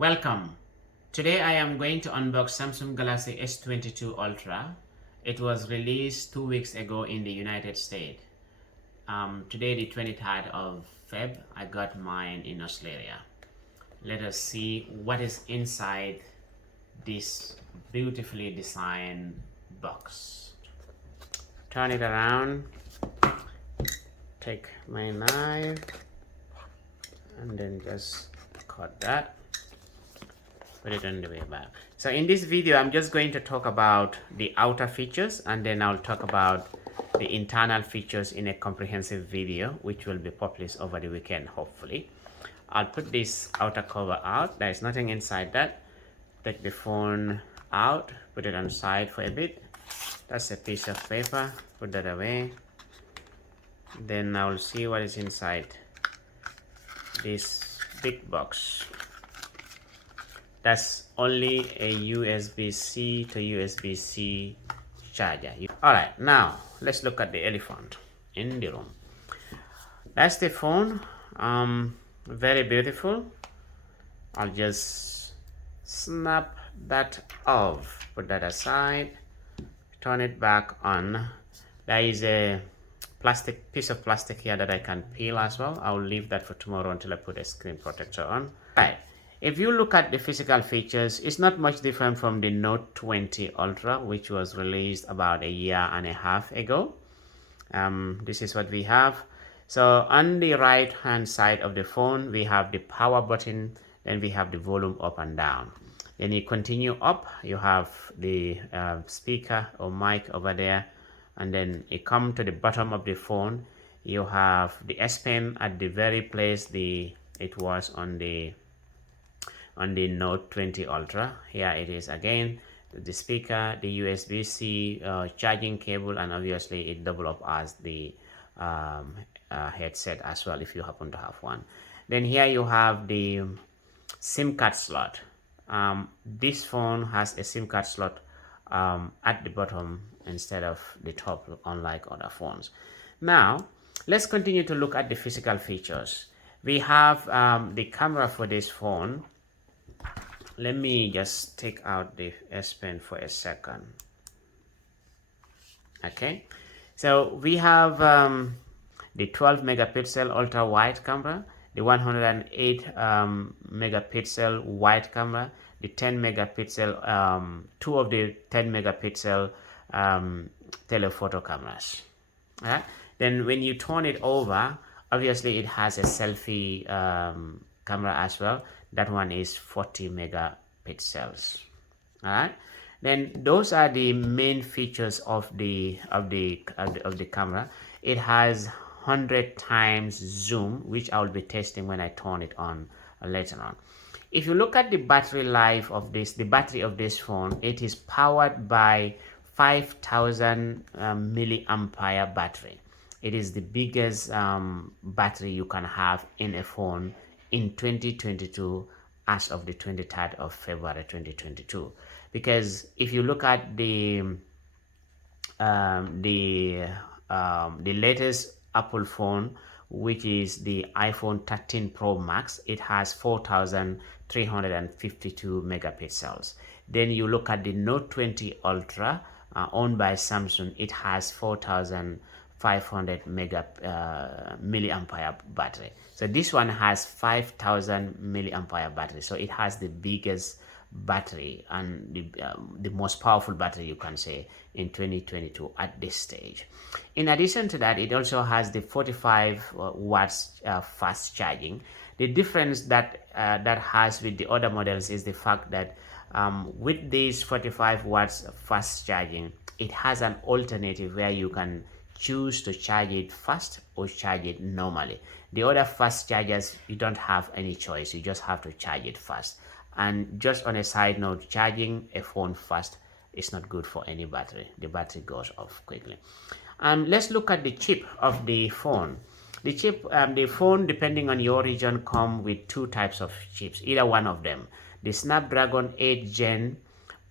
Welcome. Today I am going to unbox Samsung Galaxy S22 Ultra. It was released 2 weeks ago in the United States. Today the 23rd of Feb, I got mine in Australia. Let us see what is inside this beautifully designed box. Turn it around, take my knife and then just cut that. Put it on the way back. So in this video, I'm just going to talk about the outer features, and then I'll talk about the internal features in a comprehensive video, which will be published over the weekend, hopefully. I'll put this outer cover out. There's nothing inside that. Take the phone out, put it on the side for a bit. That's a piece of paper. Put that away. Then I'll see what is inside this big box. That's only a USB-C to USB-C charger. All right, now let's look at the elephant in the room. That's the phone. Very beautiful. I'll just snap that off, put that aside, turn it back on. There is a piece of plastic here that I can peel as well. I'll leave that for tomorrow until I put a screen protector on. All right. If you look at the physical features, it's not much different from the Note 20 Ultra, which was released about a year and a half ago. This is what we have. So on the right hand side of the phone, we have the power button, then we have the volume up and down. Then you continue up, you have the speaker or mic over there, and then you come to the bottom of the phone, you have the S Pen at the very place it was on the Note 20 Ultra. Here it is again, the speaker, the USB-C charging cable, and obviously it double up as the headset as well if you happen to have one. Then here you have the SIM card slot. This phone has a SIM card slot at the bottom instead of the top, unlike other phones. Now let's continue to look at the physical features. We have the camera for this phone. Let me just take out the S Pen for a second. Okay, so we have the 12 megapixel ultra wide camera, the 108 megapixel wide camera, the 10 megapixel, two of the 10 megapixel telephoto cameras. All right. Then when you turn it over, obviously it has a selfie camera as well. That one is 40 megapixels. All right. Then those are the main features of the camera. It has 100 times zoom, which I will be testing when I turn it on later on. If you look at the battery life of the battery of this phone, it is powered by 5,000 milliampere battery. It is the biggest battery you can have in a phone in 2022 as of the 23rd of February 2022. Because if you look at the latest Apple phone, which is the iPhone 13 Pro Max, it has 4,352 megapixels. Then you look at the Note 20 Ultra, owned by Samsung, it has 4,500 milliampere battery. So this one has 5,000 milliampere battery. So it has the biggest battery and the most powerful battery, you can say, in 2022 at this stage. In addition to that, it also has the 45 watts fast charging. The difference that has with the other models is the fact that with this 45 watts fast charging, it has an alternative where you can choose to charge it fast or charge it normally. The other fast chargers, you don't have any choice, you just have to charge it fast. And just on a side note, charging a phone fast is not good for any battery. The battery goes off quickly. Let's look at the chip of the phone. The chip, the phone, depending on your region, come with two types of chips, either one of them, the Snapdragon 8 Gen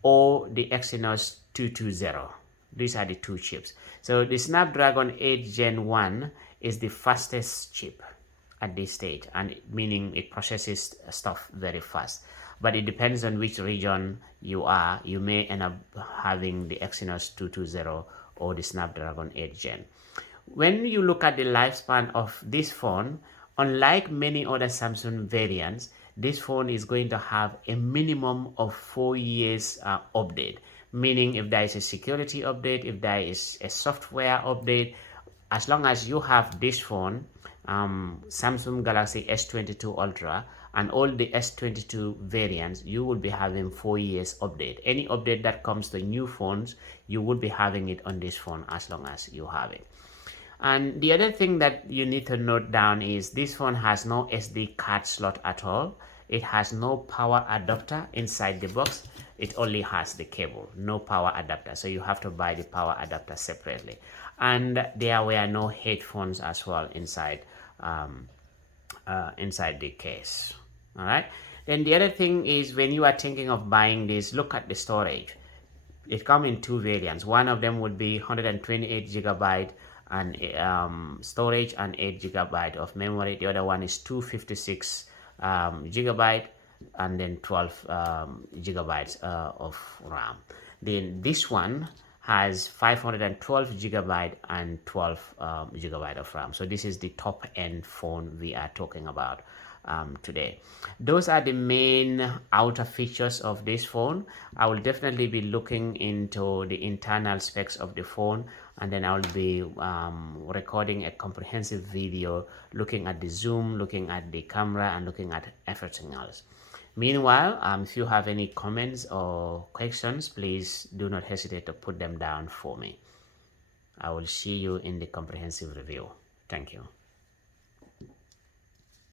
or the Exynos 220. These are the two chips. So the Snapdragon 8 Gen 1 is the fastest chip at this stage, and meaning it processes stuff very fast. But it depends on which region you are. You may end up having the Exynos 220 or the Snapdragon 8 Gen. When you look at the lifespan of this phone, unlike many other Samsung variants, this phone is going to have a minimum of 4 years update. Meaning if there is a security update, if there is a software update, as long as you have this phone, Samsung Galaxy S22 Ultra and all the S22 variants, you will be having 4 years update. Any update that comes to new phones, you will be having it on this phone as long as you have it. And the other thing that you need to note down is this phone has no SD card slot at all. It has no power adapter inside the box. It only has the cable, no power adapter. So you have to buy the power adapter separately. And there were no headphones as well inside inside the case. All right. Then the other thing is, when you are thinking of buying this, look at the storage. It comes in two variants. One of them would be 128 gigabyte and storage and 8 gigabyte of memory. The other one is 256 gigabyte and then 12 gigabytes of RAM. Then this one has 512 gigabyte and 12 gigabyte of RAM. So this is the top end phone we are talking about today. Those are the main outer features of this phone. I will definitely be looking into the internal specs of the phone, and then I'll be recording a comprehensive video looking at the zoom, looking at the camera, and looking at everything else. Meanwhile, if you have any comments or questions, please do not hesitate to put them down for me. I will see you in the comprehensive review. Thank you.